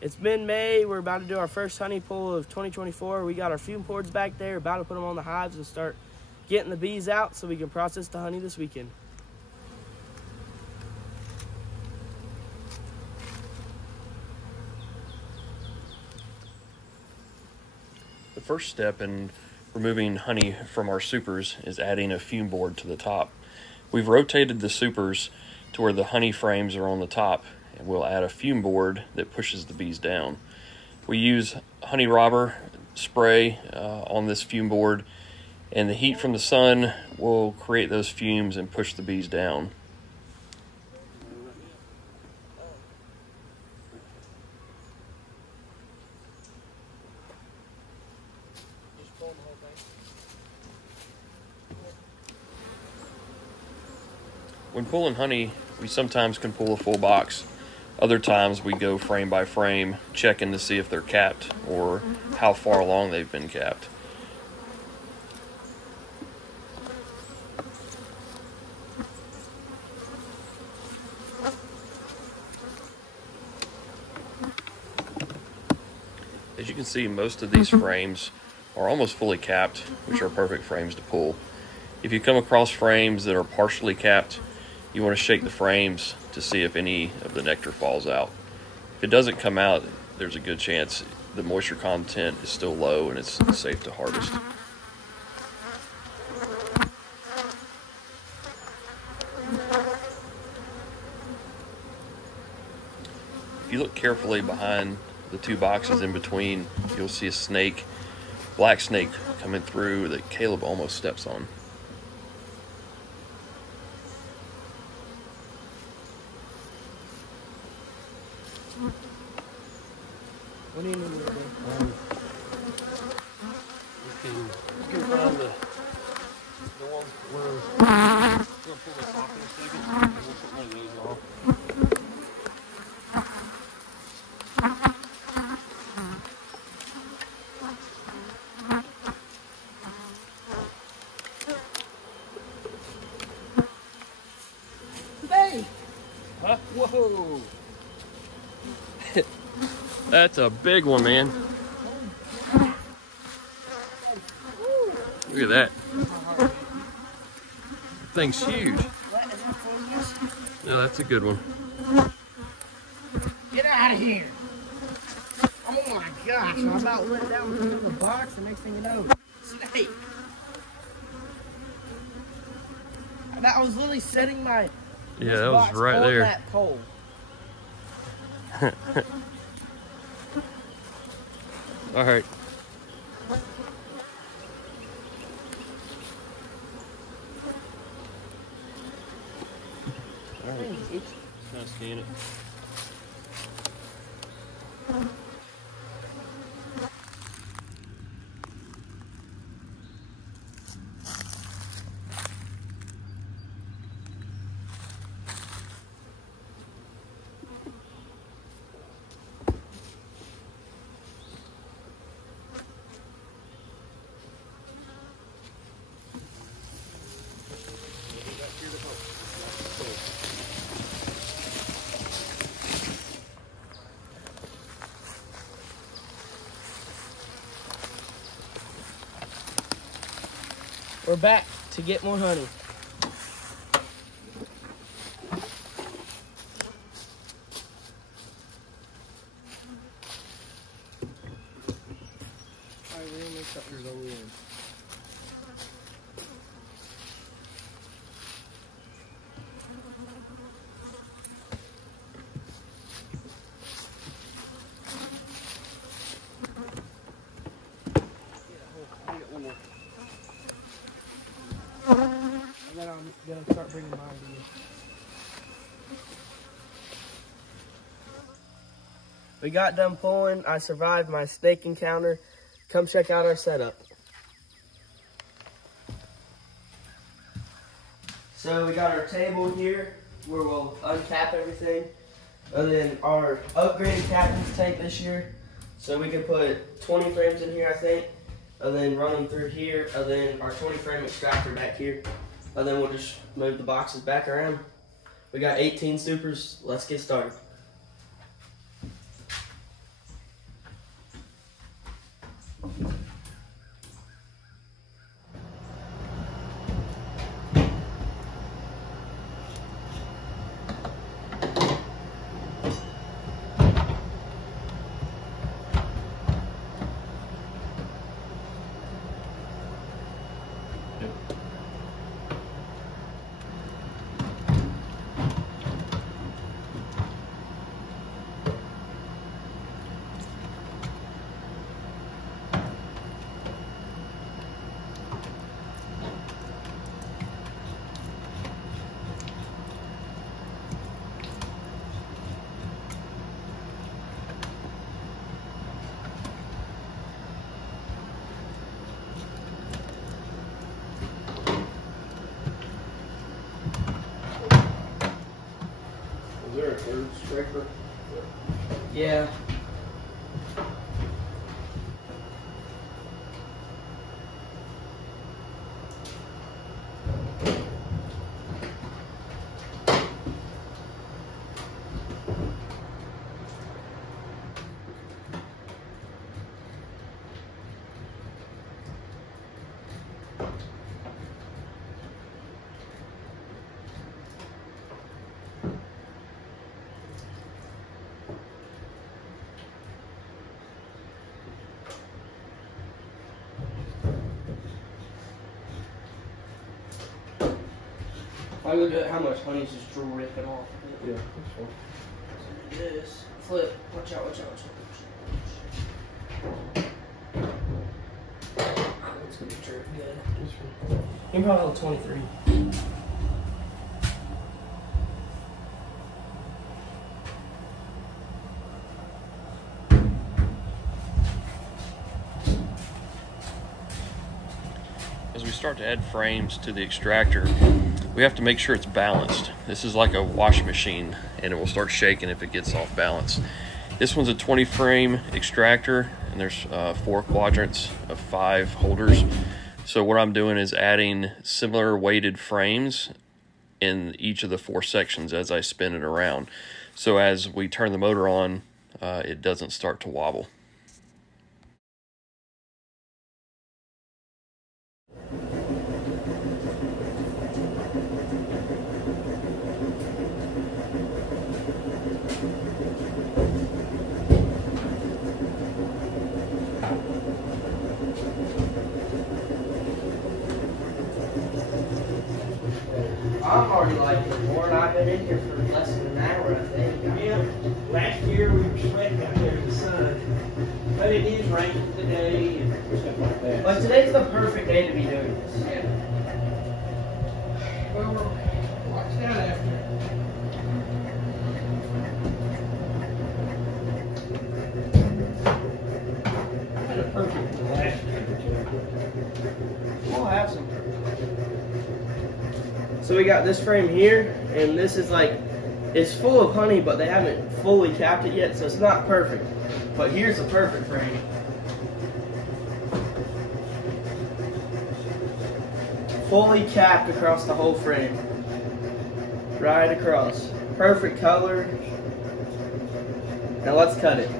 It's been May. We're about to do our first honey pull of 2024. We got our fume boards back there, about to put them on the hives and start getting the bees out so we can process the honey this weekend. The first step in removing honey from our supers is adding a fume board to the top. We've rotated the supers to where the honey frames are on the top, and we'll add a fume board that pushes the bees down. We use honey robber spray on this fume board, and the heat from the sun will create those fumes and push the bees down. When pulling honey, we sometimes can pull a full box. Other times we go frame by frame, checking to see if they're capped or how far along they've been capped. As you can see, most of these frames are almost fully capped, which are perfect frames to pull. If you come across frames that are partially capped, you want to shake the frames to see if any of the nectar falls out. If it doesn't come out, there's a good chance the moisture content is still low and it's safe to harvest. If you look carefully behind the two boxes in between, you'll see a snake, black snake, coming through that Caleb almost steps on. What do you need to do? You can find the one where we're going to pull this off in a second, and we'll put one of those off. Hey! Huh? Whoa! That's a big one, man. Look at that. Thing's huge. No, that's a good one. Get out of here! Oh my gosh, I about went down into the box, the next thing you know, snake! I was literally setting my That was right on there. that pole. All right. All right. Oops. Now scan it. We're back to get more honey. Alright, we're gonna make something go in. And then I'm gonna start bringing mine to you. We got done pulling. I survived my snake encounter. Come check out our setup. So we got our table here where we'll uncap everything. And then our upgraded captain's tank this year. So we can put 20 frames in here, I think. And then run them through here. And then our 20 frame extractor back here. And then we'll just move the boxes back around. We got 18 supers. Let's get started. Or scraper. Yeah. I look at how much honey's just drool ripping off. Yeah, that's fine. So do this. Flip. Watch out, watch out, watch out. It's gonna be drip good. That's fine. You can probably hold 23. As we start to add frames to the extractor, we have to make sure it's balanced. This is like a wash machine, and it will start shaking if it gets off balance. This one's a 20 frame extractor, and there's 4 quadrants of 5 holders. So what I'm doing is adding similar weighted frames in each of the 4 sections as I spin it around. So as we turn the motor on, it doesn't start to wobble. I'm already liking it more, and I've been in here for less than an hour, I think. Yeah, last year we were sweating out there in the sun, but it is raining today and stuff like that. But today's the perfect day to be doing this. Yeah. Well, we're watched out after. I had a perfect the last year. We'll have some. So we got this frame here, and this is like, it's full of honey, but they haven't fully capped it yet, so it's not perfect. But here's the perfect frame. Fully capped across the whole frame. Right across. Perfect color. Now let's cut it.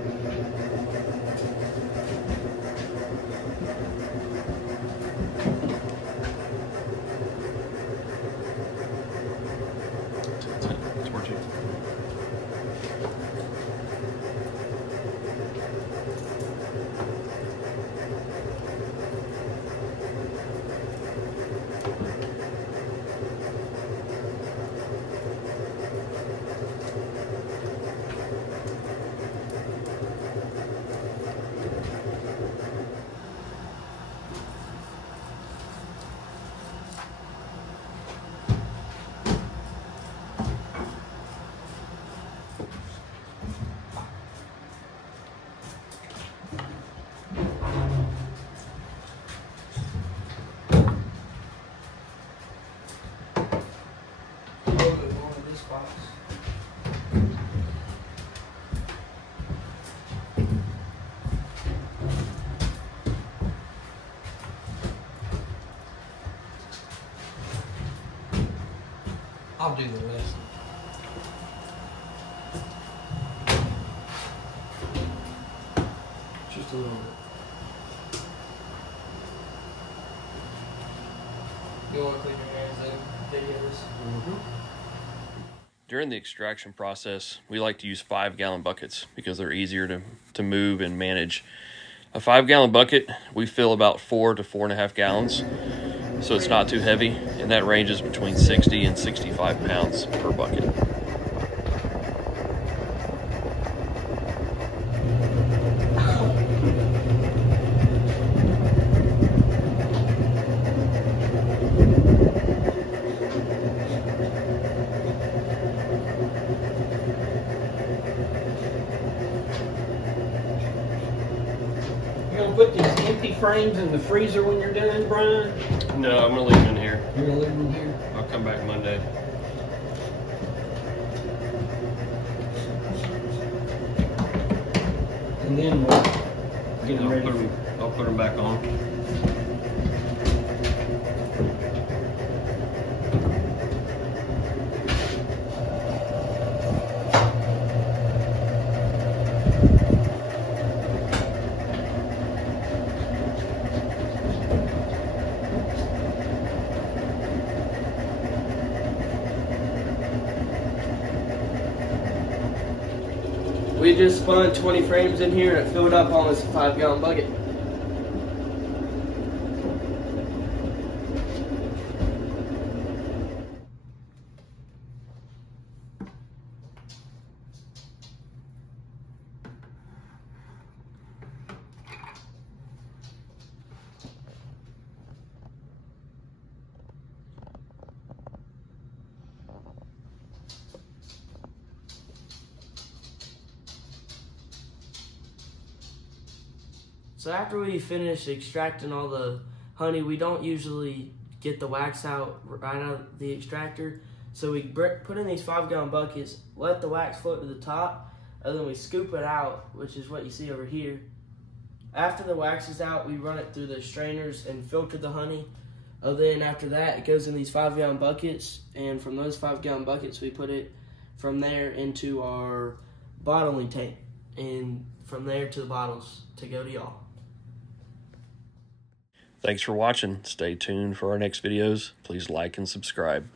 I'll do the rest. Just a little bit. You want to clean your hands in videos? During the extraction process, we like to use 5-gallon buckets because they're easier to move and manage. A 5-gallon bucket, we fill about 4 to 4.5 gallons, so it's not too heavy, and that ranges between 60 and 65 pounds per bucket. You gonna put these empty frames in the freezer when you're done, Brian? No, I'm gonna leave them in here. You're gonna leave them here? I'll come back Monday. then we'll get them ready. I'll put them back on. We just spun 20 frames in here and it filled up almost a 5-gallon bucket. So after we finish extracting all the honey, we don't usually get the wax out right out of the extractor. So we put in these 5-gallon buckets, let the wax float to the top, and then we scoop it out, which is what you see over here. After the wax is out, we run it through the strainers and filter the honey. And then after that, it goes in these 5-gallon buckets, and from those 5-gallon buckets, we put it from there into our bottling tank, and from there to the bottles to go to y'all. Thanks for watching. Stay tuned for our next videos. Please like and subscribe.